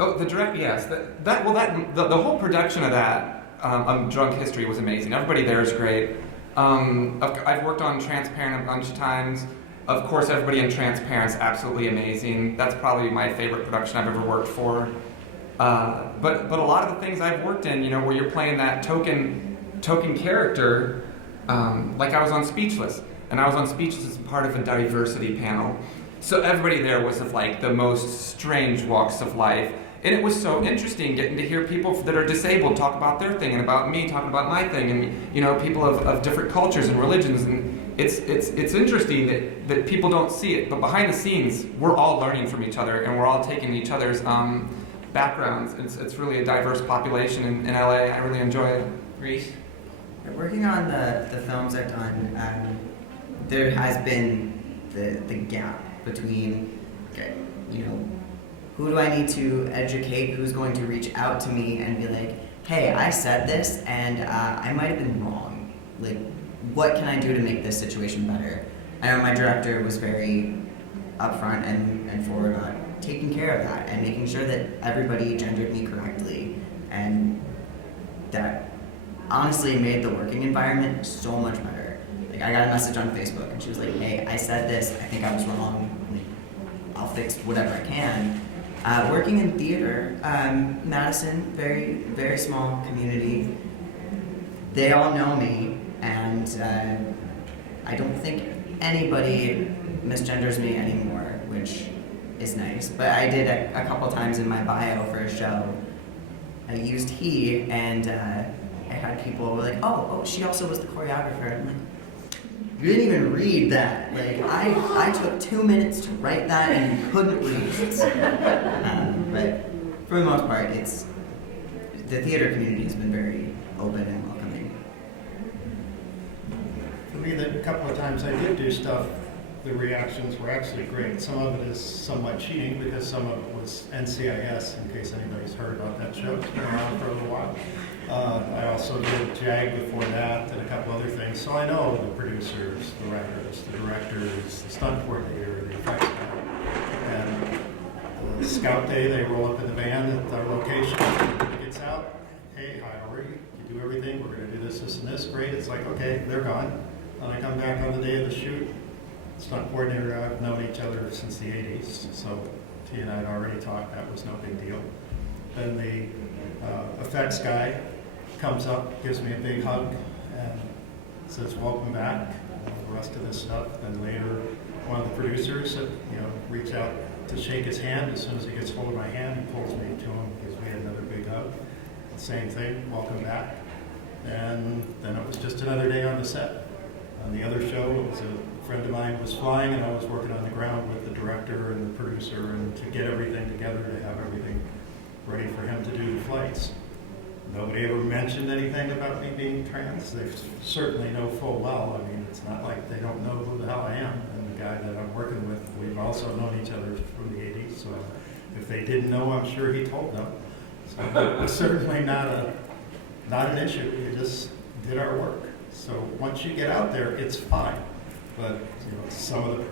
Oh, the direct, yes. The whole production of that, Drunk History, was amazing. Everybody there is great. I've worked on Transparent a bunch of times. Of course, everybody in Transparent's absolutely amazing. That's probably my favorite production I've ever worked for. But a lot of the things I've worked in, where you're playing that token character, like I was on Speechless, and I was on Speechless as part of a diversity panel. So everybody there was of like the most strange walks of life. And it was so interesting getting to hear people that are disabled talk about their thing, and about me talking about my thing, and people of different cultures and religions. And it's interesting that people don't see it, but behind the scenes, we're all learning from each other, and we're all taking each other's backgrounds. It's really a diverse population in LA. I really enjoy it. Reese? Working on the films I've done, there has been the gap between, who do I need to educate, who's going to reach out to me and be like, hey, I said this and I might have been wrong. Like, what can I do to make this situation better? I know my director was very upfront and forward about taking care of that and making sure that everybody gendered me correctly, and that honestly made the working environment so much better. Like, I got a message on Facebook and she was like, hey, I said this, I think I was wrong, I'll fix whatever I can. Working in theater, Madison, very, very small community. They all know me, and I don't think anybody misgenders me anymore, which is nice. But I did a couple times in my bio for a show. I used he, and I had people like, oh, she also was the choreographer. I'm like, you didn't even read that. Like, I took 2 minutes to write that and you couldn't read it. But for the most part, the theater community has been very open and welcoming. For me, the couple of times I did do stuff, the reactions were actually great. Some of it is somewhat cheating because some of it was NCIS, in case anybody's heard about that show. It's been around for a little while. I also did JAG before that and a couple other things. So I know the producers, the writers, the directors, the stunt coordinator, the effects guy. And the Scout Day, they roll up in the van at our location. It gets out. Hey, how are you? You do everything. We're going to do this, this, and this. Great. It's like, okay, they're gone. And I come back on the day of the shoot. Stunt coordinator, I've known each other since the 80s. So T and I had already talked. That was no big deal. Then the effects guy comes up, gives me a big hug, and says, welcome back, and all the rest of this stuff. Then later, one of the producers, reach out to shake his hand. As soon as he gets hold of my hand, he pulls me to him, gives me another big hug. Same thing, welcome back. And then it was just another day on the set. On the other show, it was a friend of mine was flying, and I was working on the ground with the director and the producer, and to get everything together, to have everything ready for him to do the flights. Nobody ever mentioned anything about me being trans. They certainly know full well. I mean, it's not like they don't know who the hell I am. And the guy that I'm working with, we've also known each other from the 80s. So if they didn't know, I'm sure he told them. So it was certainly not an issue. We just did our work. So once you get out there, it's fine. But some of the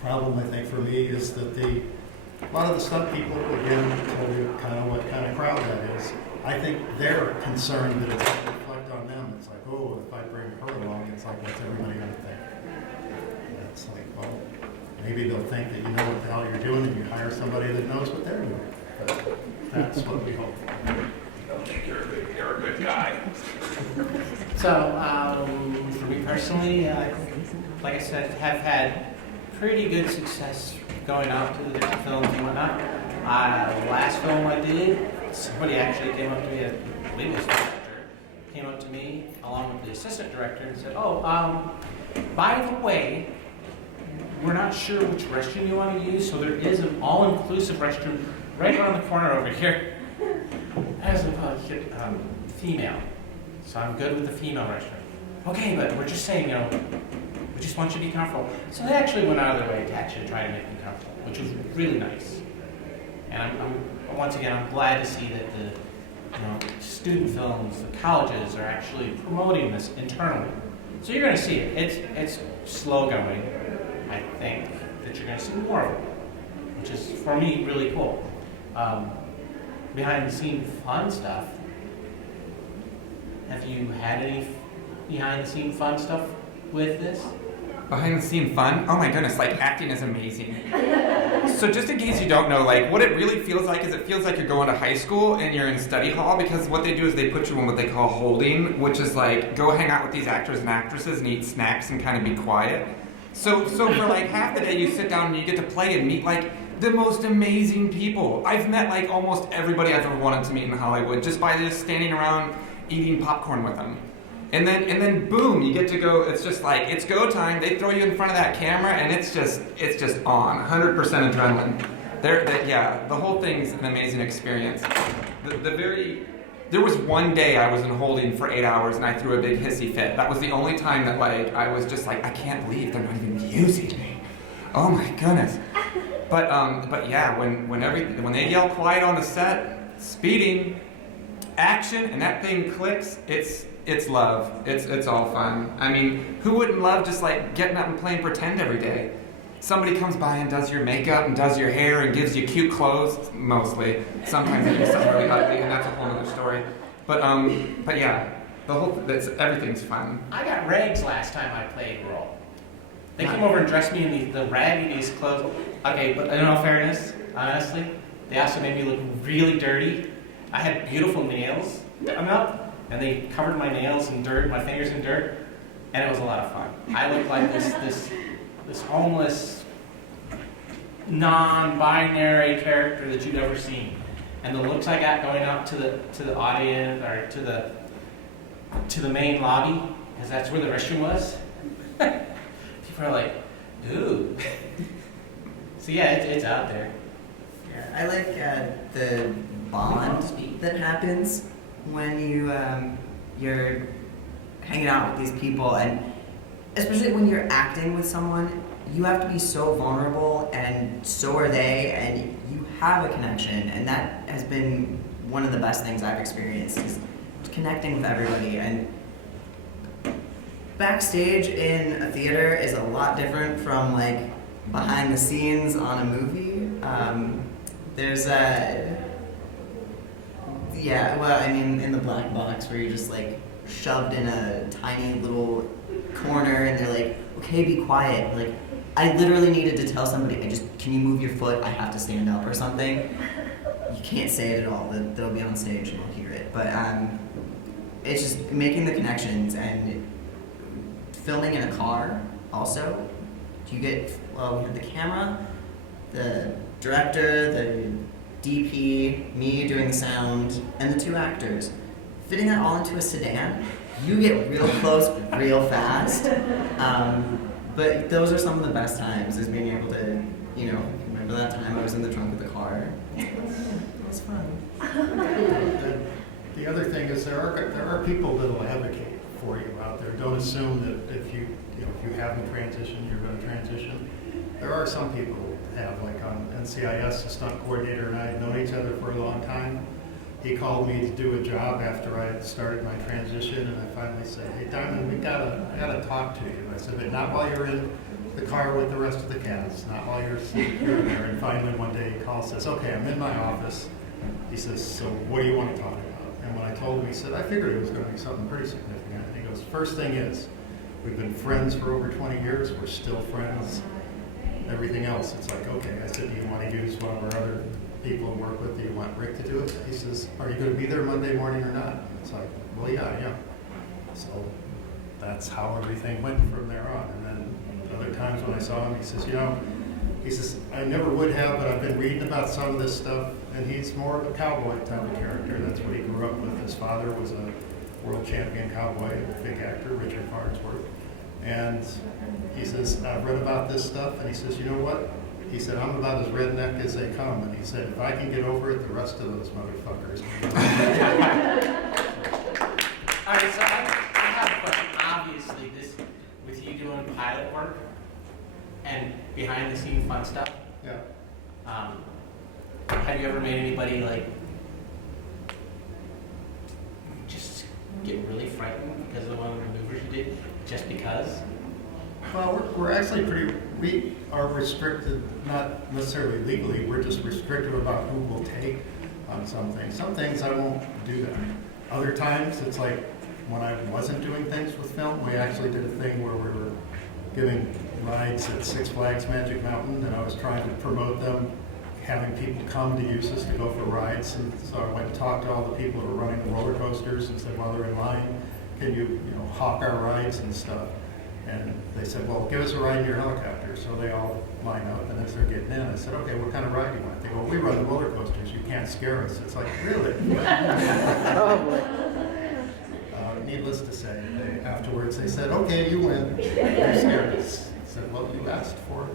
problem, I think, for me is that a lot of the stunt people, again, tell you kind of what kind of crowd that is. I think they're concerned that it's going to reflect on them. It's like, oh, if I bring her along, it's like, what's everybody going to think? And it's like, well, maybe they'll think that you know what the hell you're doing and you hire somebody that knows what they're doing. But that's what we hope for. They'll think you're a good guy. So, for me personally, like I said, have had pretty good success going out to the different films and whatnot. The last film I did, somebody actually came up to me, I believe it was the director, came up to me along with the assistant director and said, oh, by the way, we're not sure which restroom you want to use, so there is an all-inclusive restroom right around the corner over here. As a female, so I'm good with the female restroom. Okay, but we're just saying, we just want you to be comfortable. So they actually went out of their way to actually try to make me comfortable, which was really nice. And once again, I'm glad to see that the student films, the colleges are actually promoting this internally. So you're going to see it. It's slow going. I think that you're going to see more of it, which is, for me, really cool. Behind the scene fun stuff. Have you had any behind the scene fun stuff with this? Behind the scene fun? Oh my goodness, acting is amazing. So just in case you don't know, what it really feels like is it feels like you're going to high school and you're in study hall, because what they do is they put you in what they call holding, which is go hang out with these actors and actresses and eat snacks and kind of be quiet. So for half the day you sit down and you get to play and meet the most amazing people. I've met almost everybody I've ever wanted to meet in Hollywood just by just standing around eating popcorn with them. And then boom, you get to go. It's just it's go time. They throw you in front of that camera and it's just on 100% adrenaline. The whole thing's an amazing experience. There was one day I was in holding for 8 hours and I threw a big hissy fit. That was the only time that I was just I can't believe they're not even using me. Oh my goodness. But yeah, when they yell quiet on the set, speeding, action, and that thing clicks, it's love. It's all fun. I mean, who wouldn't love just getting up and playing pretend every day? somebody comes by and does your makeup and does your hair and gives you cute clothes, mostly. Sometimes they do something really ugly, and that's a whole other story. But yeah, everything's fun. I got rags last time I played a role. They came over and dressed me in the raggiest clothes. Okay, but in all fairness, honestly, they also made me look really dirty. I had beautiful nails done up, and they covered my nails in dirt, my fingers in dirt, and it was a lot of fun. I looked like this homeless, non-binary character that you'd ever seen. And the looks I got going up to the audience or to the main lobby, because that's where the restroom was. People are like, ooh. So yeah, it's out there. Yeah, I like the bond that happens when you're hanging out with these people, and especially when you're acting with someone, you have to be so vulnerable, and so are they, and you have a connection, and that has been one of the best things I've experienced, is connecting with everybody. And backstage in a theater is a lot different from like behind the scenes on a movie. There's in the black box where you're just like shoved in a tiny little corner, and they're like, okay, be quiet. Like, I literally needed to tell somebody, can you move your foot? I have to stand up or something. You can't say it at all. They'll be on stage and you'll hear it. But it's just making the connections and filming in a car also. We had the camera, the director, the DP, me doing the sound, and the 2 actors. Fitting that all into a sedan, you get real close real fast. But those are some of the best times, is being able to, remember that time I was in the trunk of the car? It was fun. The other thing is there are people that will advocate for you out there. Don't assume that if you haven't transitioned, you're going to transition. There are some people who have, like on NCIS, the stunt coordinator and I had known each other for a long time. He called me to do a job after I had started my transition, and I finally said, hey, Diamond, I gotta talk to you. I said, but not while you're in the car with the rest of the cast, not while you're there. And finally one day he calls, says, okay, I'm in my office. He says, so what do you want to talk about? And when I told him, he said, I figured it was going to be something pretty significant. And he goes, first thing is, we've been friends for over 20 years, we're still friends. Everything else, it's like, okay. I said, do you want to use one of our other people to work with? Do you want Rick to do it? He says, are you going to be there Monday morning or not? It's like, well, yeah. So that's how everything went from there on. And then other times when I saw him, he says, I never would have, but I've been reading about some of this stuff, and he's more of a cowboy type of character. That's what he grew up with. His father was a world champion cowboy, a big actor, Richard Farnsworth. And he says, I've read about this stuff, and he says, you know what? He said, I'm about as redneck as they come. And he said, if I can get over it, the rest of those motherfuckers. All right, so I have a question. Obviously, with you doing pilot work and behind-the-scenes fun stuff, Yeah. have you ever made anybody, like, just get really frightened because of one of the maneuvers you did, just because? Well, we're actually we are restricted, not necessarily legally, we're just restrictive about who we'll take on some things. Some things I won't do that. Other times, it's like when I wasn't doing things with film, we actually did a thing where we were giving rides at Six Flags Magic Mountain, and I was trying to promote them, having people come to use us to go for rides. And so I went and talked to all the people who were running the roller coasters and said, while they're in line, can you hawk our rides and stuff? And they said, well, give us a ride in your helicopter. So they all line up, and as they're getting in, I said, okay, what kind of ride do you want? They go, we run the roller coasters, you can't scare us. It's like, really? Needless to say, afterwards they said, okay, you win. You scared us. I said, well, you asked for it.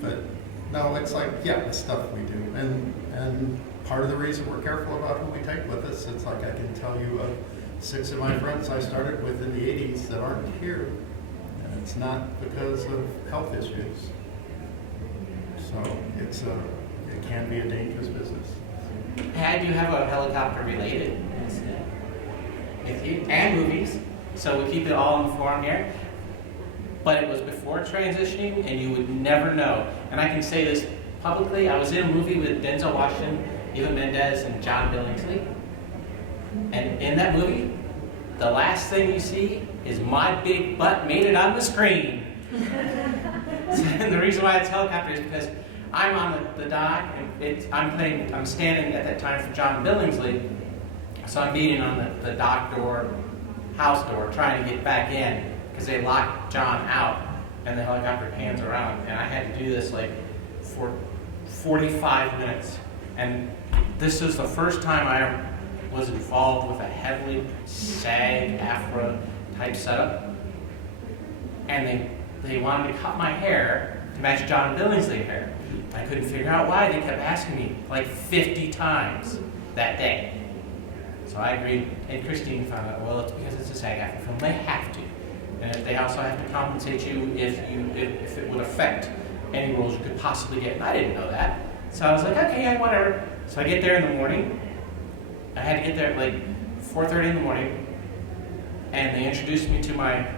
But no, it's like, yeah, the stuff we do. And part of the reason we're careful about who we take with us, it's like I can tell you of 6 of my friends I started with in the 80s that aren't here. And it's not because of health issues. So it can be a dangerous business. Hey, I do have a helicopter related incident with you and movies, so we keep it all informed here. but it was before transitioning, and you would never know. And I can say this publicly, I was in a movie with Denzel Washington, Eva Mendes, and John Billingsley. And in that movie, the last thing you see is my big butt made it on the screen. And the reason why it's helicopter is because I'm on the dock, and I'm standing at that time for John Billingsley, so I'm beating on the dock door, house door, trying to get back in, because they locked John out, and the helicopter pans around, and I had to do this like for 45 minutes. And this is the first time I was involved with a heavily SAG, AFRA type setup, and they wanted to cut my hair to match John Billingsley's hair. I couldn't figure out why. They kept asking me like 50 times that day. So I agreed, and Christine found out, well, it's because it's a SAG-AFTRA film. They have to. And they also have to compensate you if it would affect any roles you could possibly get. And I didn't know that. So I was like, okay, yeah, whatever. So I get there in the morning. I had to get there at like 4:30 in the morning. And they introduced me to my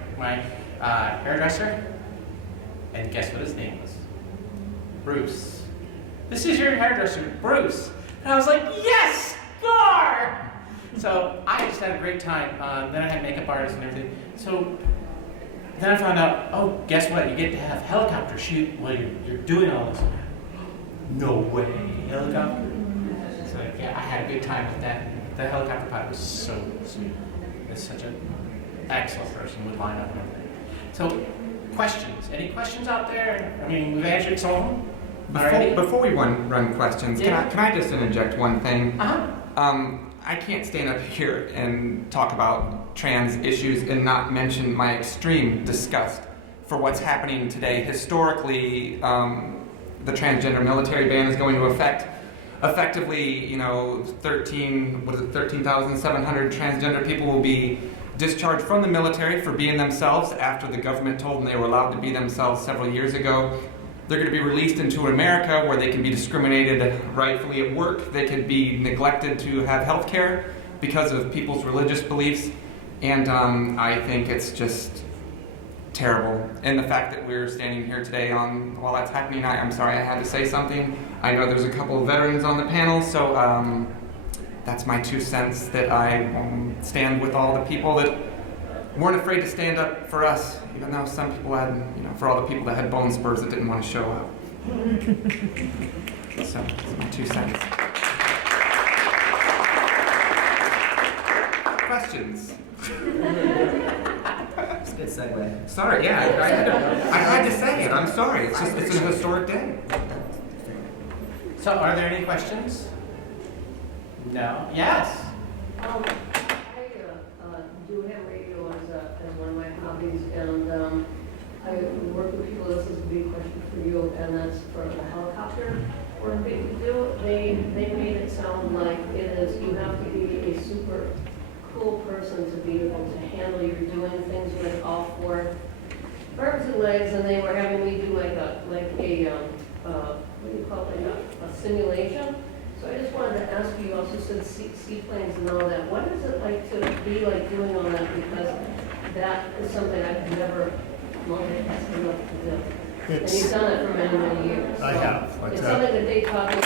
hairdresser. And guess what his name was? Bruce. This is your hairdresser, Bruce. And I was like, yes, Gar! So I just had a great time. Then I had makeup artists and everything. So then I found out, oh, guess what? You get to have helicopter shoot while you're doing all this. No way, helicopter? So yeah, I had a good time with that. The helicopter pilot was so sweet. It's such an excellent person with line up and everything. So questions? Any questions out there? I mean, we've answered some of them. Before we run questions, Yeah. can I just interject one thing? Uh-huh. I can't stand up here and talk about trans issues and not mention my extreme disgust for what's happening today. Historically, the transgender military ban is going to affect effectively, 13,700 transgender people will be discharged from the military for being themselves after the government told them they were allowed to be themselves several years ago. They're going to be released into America where they can be discriminated rightfully at work. They could be neglected to have health care because of people's religious beliefs. And I think it's just terrible. And the fact that we're standing here today while that's happening, I'm sorry I had to say something. I know there's a couple of veterans on the panel, so that's my 2 cents, that I stand with all the people that weren't afraid to stand up for us, even though some people had, for all the people that had bone spurs that didn't want to show up. So, that's my 2 cents. Questions? It's a good segue. Sorry, yeah, I had to say it. I'm sorry. It's a historic day. So are there any questions? No? Yes? I do have radio as one of my hobbies, and I work with people. This is a big question for you, and that's for the helicopter work that you do. They made it sound like it is, you have to be a super cool person to be able to handle. You're doing things with all 4 arms and legs, and they were having me do like a what do you call it, a simulation. So I just wanted to ask you, you also said seaplanes and all that. What is it like to be like doing all that? Because that is something I've never multitasked enough to do. And you've done it for many, many years. I have. It's something that they taught me. You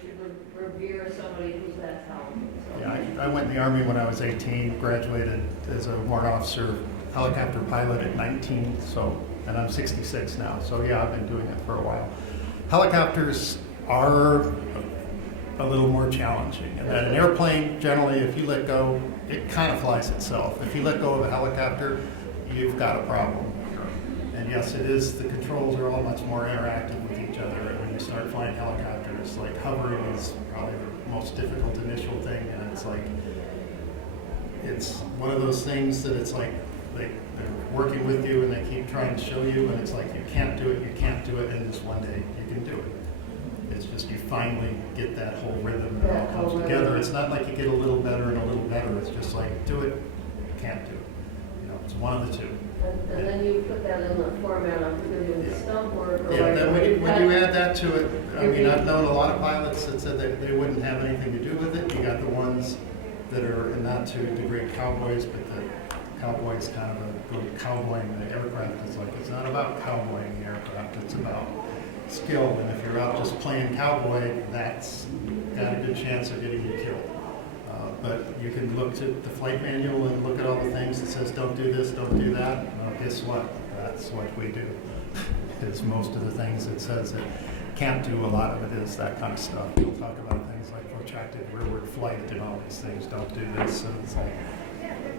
should revere somebody who's that talented. So. Yeah, I went in the Army when I was 18, graduated as a warrant officer, helicopter pilot at 19, and I'm 66 now. So yeah, I've been doing it for a while. Helicopters are a little more challenging. And an airplane, generally, if you let go, it kind of flies itself. If you let go of a helicopter, you've got a problem. And yes, it is, the controls are all much more interactive with each other. And when you start flying helicopters, like hovering is probably the most difficult initial thing. And it's one of those things that it's like they're working with you and they keep trying to show you, and it's like you can't do it, and just one day you can do it. It's just you finally get that whole rhythm and it all comes together. It's not like you get a little better and a little better. It's just like, do it, can't do it. It's one of the two. And then you put that in the format of either doing stump work or Yeah, then when you add that to it, I mean, I've known a lot of pilots that said that they wouldn't have anything to do with it. You got the ones that are, and not to degrade cowboys, but cowboy is kind of a little cowboying the aircraft. It's not about cowboying the aircraft, it's about skill. And if you're out just playing cowboy, that's got a good chance of getting you killed. But you can look to the flight manual and look at all the things that says don't do this, don't do that. Well, guess what? That's what we do. It's most of the things it says it can't do, a lot of it is that kind of stuff. We'll talk about things like protracted rearward flight and all these things. Don't do this. And it's like,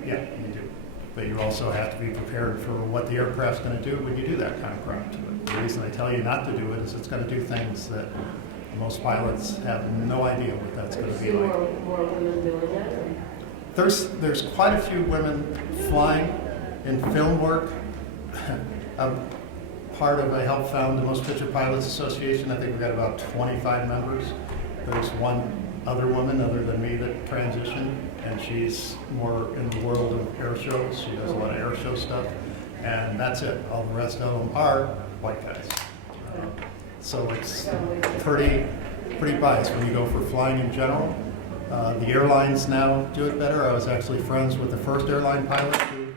yeah, you do. But you also have to be prepared for what the aircraft's going to do when you do that kind of crap to it. The reason I tell you not to do it is it's going to do things that most pilots have no idea what that's going to be like. More women doing that? Or? There's quite a few women flying in film work. I helped found the Most Picture Pilots Association. I think we've got about 25 members. There's one other woman other than me that transitioned, and she's more in the world of air shows. She does a lot of air show stuff, and that's it. All the rest of them are white guys. So it's pretty biased when you go for flying in general. The airlines now do it better. I was actually friends with the first airline pilot who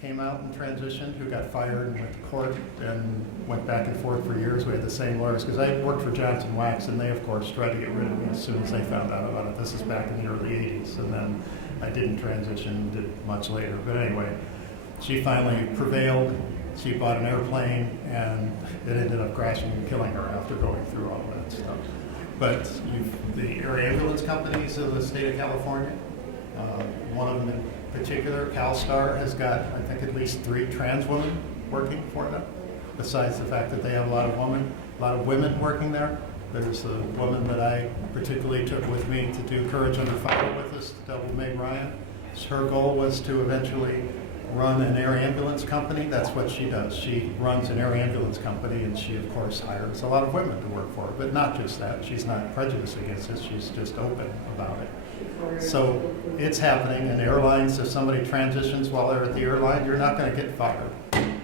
came out and transitioned, who got fired and went to court and went back and forth for years. We had the same lawyers, because I worked for Johnson Wax, and they, of course, tried to get rid of me as soon as they found out about it. This is back in the early 80s, and then I didn't transition, did it much later. But anyway, she finally prevailed. She bought an airplane, and it ended up crashing and killing her after going through all that stuff. But the air ambulance companies of the state of California, one of them in particular, CalStar, has got, I think, at least 3 trans women working for them. Besides the fact that they have a lot of women working there. There's a woman that I particularly took with me to do Courage Under Fire with us, Double Meg Ryan. Her goal was to eventually run an air ambulance company. That's what she does. She runs an air ambulance company, and she, of course, hires a lot of women to work for her. But not just that. She's not prejudiced against it. She's just open about it. So it's happening, and airlines, if somebody transitions while they're at the airline, you're not going to get fired.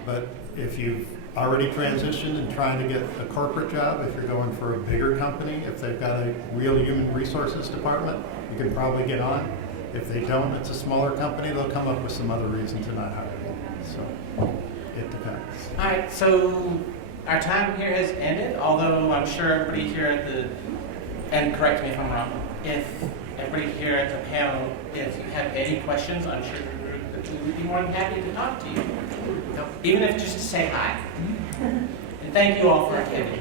But if you've already transitioned and trying to get a corporate job, if you're going for a bigger company, if they've got a real human resources department, you can probably get on. If they don't, it's a smaller company, they'll come up with some other reason to not hire you. So it depends. All right, so our time here has ended, although I'm sure everybody here at the, and correct me if I'm wrong, if everybody here at the panel, if you have any questions, I'm sure that we would be more than happy to talk to you. Even if just to say hi. And thank you all for attending.